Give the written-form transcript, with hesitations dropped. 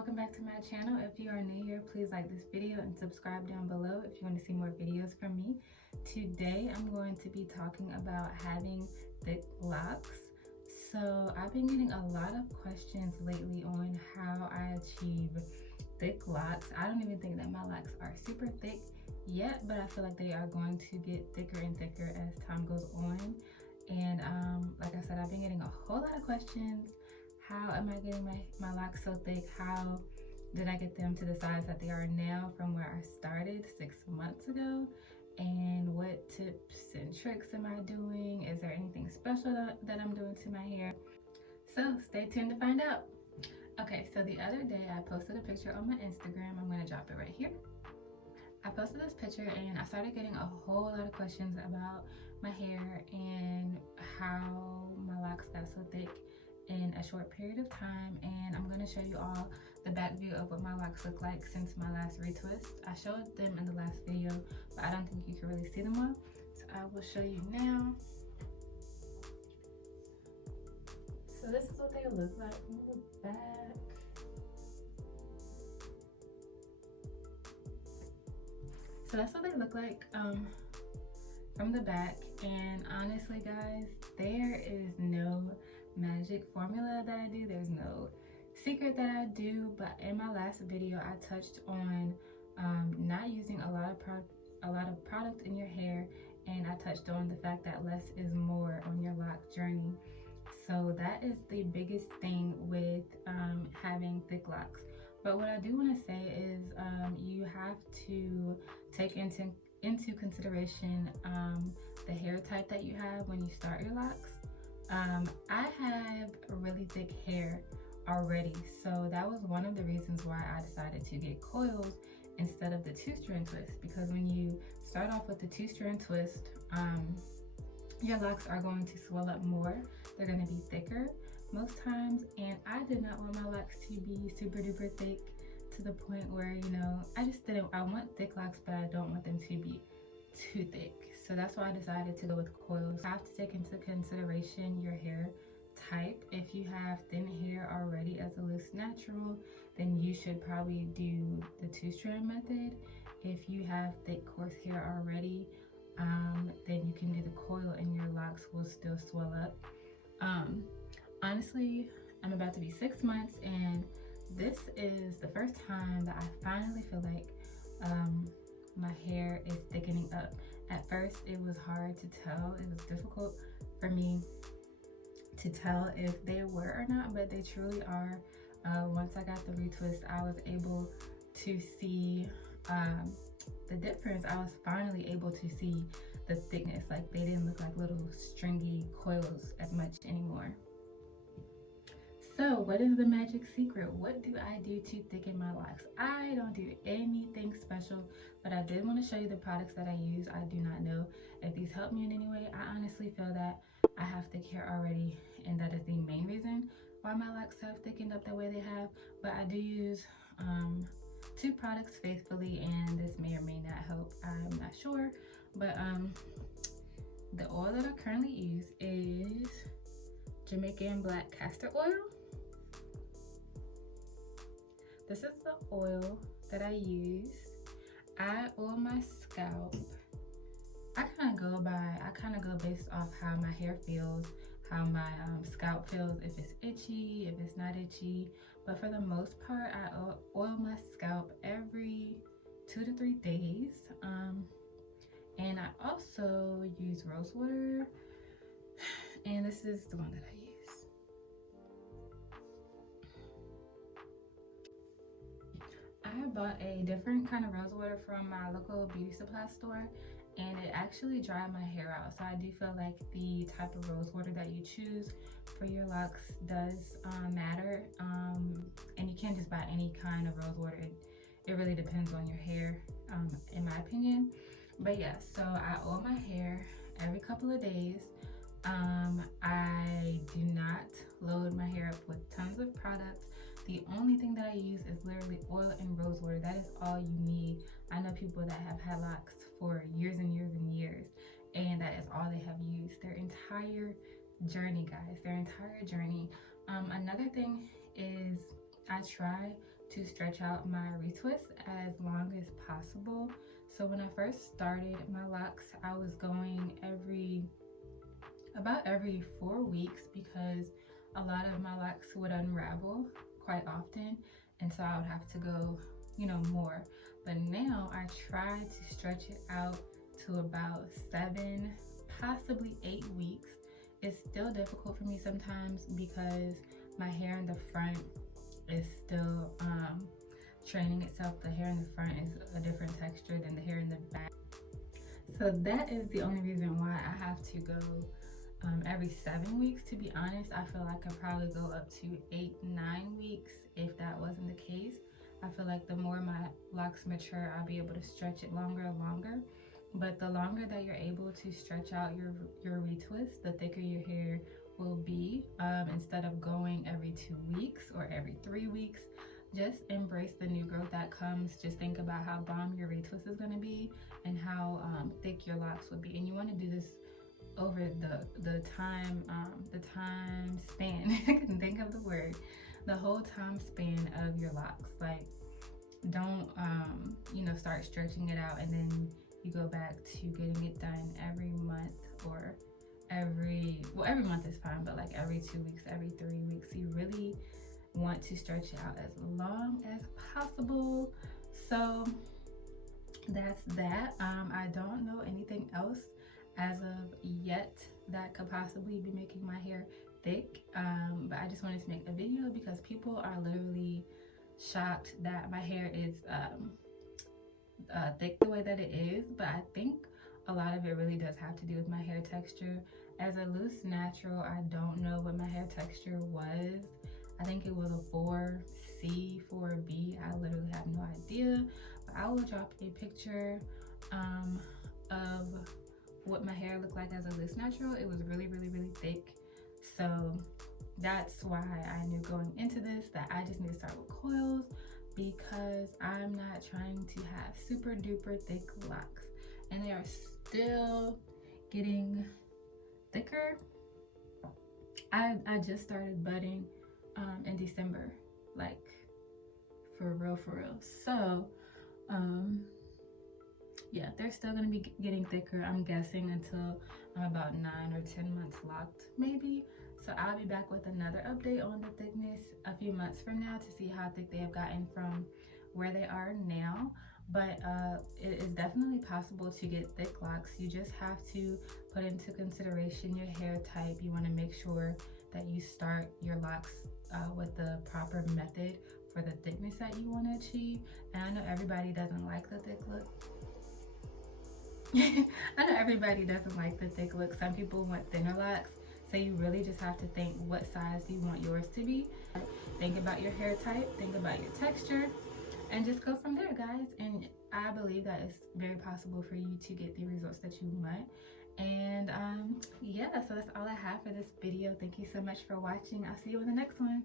welcome back to my channel. If you are new here, please like this video and subscribe down below if you want to see more videos from me. Today I'm going to be talking about having thick locks. So I've been getting a lot of questions lately on how I achieve thick locks. I don't even think that my locks are super thick yet, but I feel like they are going to get thicker and thicker as time goes on. And like I said, I've been getting a whole lot of questions. How am I getting my locks so thick? How did I get them to the size that they are now from where I started 6 months ago? And what tips and tricks am I doing? Is there anything special that I'm doing to my hair? So stay tuned to find out. Okay, so the other day I posted a picture on my Instagram. I'm gonna drop it right here. I posted this picture and I started getting a whole lot of questions about my hair and how my locks got so thick in a short period of time. And I'm going to show you all the back view of what my locks look like since my last retwist. I showed them in the last video, but I don't think you can really see them well, so I will show you now. So this is what they look like from the back. So that's what they look like from the back. And honestly guys, there is no magic formula that I do. There's no secret that I do, but in my last video I touched on not using a lot of product in your hair, and I touched on the fact that less is more on your lock journey. So that is the biggest thing with having thick locks. But what I do want to say is you have to take into consideration the hair type that you have when you start your locks. I have really thick hair already, so that was one of the reasons why I decided to get coils instead of the 2-strand twist, because when you start off with the 2-strand twist, your locks are going to swell up more. They're going to be thicker most times, and I did not want my locks to be super duper thick to the point where, you know, I want thick locks, but I don't want them to be too thick. So that's why I decided to go with coils. You have to take into consideration your hair type. If you have thin hair already as a loose natural, then you should probably do the 2-strand method. If you have thick coarse hair already, then you can do the coil and your locks will still swell up. Honestly, I'm about to be 6 months and this is the first time that I finally feel like my hair is thickening up. At first it was hard to tell. It was difficult for me to tell if they were or not, but they truly are. Once I got the retwist, I was able to see the difference. I was finally able to see the thickness. Like, they didn't look like little stringy coils as much anymore. So what is the magic secret? What do I do to thicken my locks? I don't do anything special, but I did want to show you the products that I use. I do not know if these help me in any way. I honestly feel that I have thick hair already, and that is the main reason why my locks have thickened up the way they have. But I do use 2 products faithfully, and this may or may not help. I'm not sure, but the oil that I currently use is Jamaican black castor oil. This is the oil that I use. I oil my scalp. I kind of go based off how my hair feels, how my scalp feels, if it's itchy, if it's not itchy. But for the most part, I oil my scalp every 2 to 3 days. And I also use rose water, and this is the one that I use. I bought a different kind of rose water from my local beauty supply store, and it actually dried my hair out. So I do feel like the type of rose water that you choose for your locks does matter. And you can't just buy any kind of rose water. It really depends on your hair, in my opinion. But yeah, so I oil my hair every couple of days. I do not load my hair up with tons of products. The only thing that I use is literally oil and rose water. That is all you need. I know people that have had locks for years and years and years, and that is all they have used their entire journey, guys, their entire journey. Another thing is I try to stretch out my retwist as long as possible. So when I first started my locks, I was going about every 4 weeks because a lot of my locks would unravel quite often, and so I would have to go, you know, more. But now I try to stretch it out to about 7, possibly 8 weeks. It's still difficult for me sometimes because my hair in the front is still training itself. The hair in the front is a different texture than the hair in the back. So that is the only reason why I have to go every 7 weeks. To be honest, I feel like I probably go up to 8, 9 weeks if that wasn't the case. I feel like the more my locks mature, I'll be able to stretch it longer and longer. But the longer that you're able to stretch out your retwist, the thicker your hair will be. Instead of going every 2 weeks or every 3 weeks, just embrace the new growth that comes. Just think about how bomb your retwist is going to be and how thick your locks would be. And you want to do this over the time span. I can think of the word, the whole time span of your locks. Like, don't you know, start stretching it out and then you go back to getting it done every month, or every month is fine, but like every 2 weeks, every 3 weeks. You really want to stretch it out as long as possible. So that's that. I don't know anything else as of yet that could possibly be making my hair thick, but I just wanted to make a video because people are literally shocked that my hair is thick the way that it is. But I think a lot of it really does have to do with my hair texture. As a loose natural, I don't know what my hair texture was. I think it was a 4C, 4B. I literally have no idea, but I will drop a picture of what my hair looked like as a loose natural. It was really, really, really thick. So that's why I knew going into this that I just need to start with coils, because I'm not trying to have super duper thick locks, and they are still getting thicker. I just started budding in December, like for real. So yeah, they're still gonna be getting thicker, I'm guessing, until I'm about 9 or 10 months locked, maybe. So I'll be back with another update on the thickness a few months from now to see how thick they have gotten from where they are now. But it is definitely possible to get thick locks. You just have to put into consideration your hair type. You want to make sure that you start your locks with the proper method for the thickness that you want to achieve. And I know everybody doesn't like the thick look. I know everybody doesn't like the thick look. Some people want thinner locks. So you really just have to think, what size do you want yours to be? Think about your hair type, think about your texture, and just go from there, guys. And I believe that it's very possible for you to get the results that you want. And yeah, so that's all I have for this video. Thank you so much for watching. I'll see you in the next one.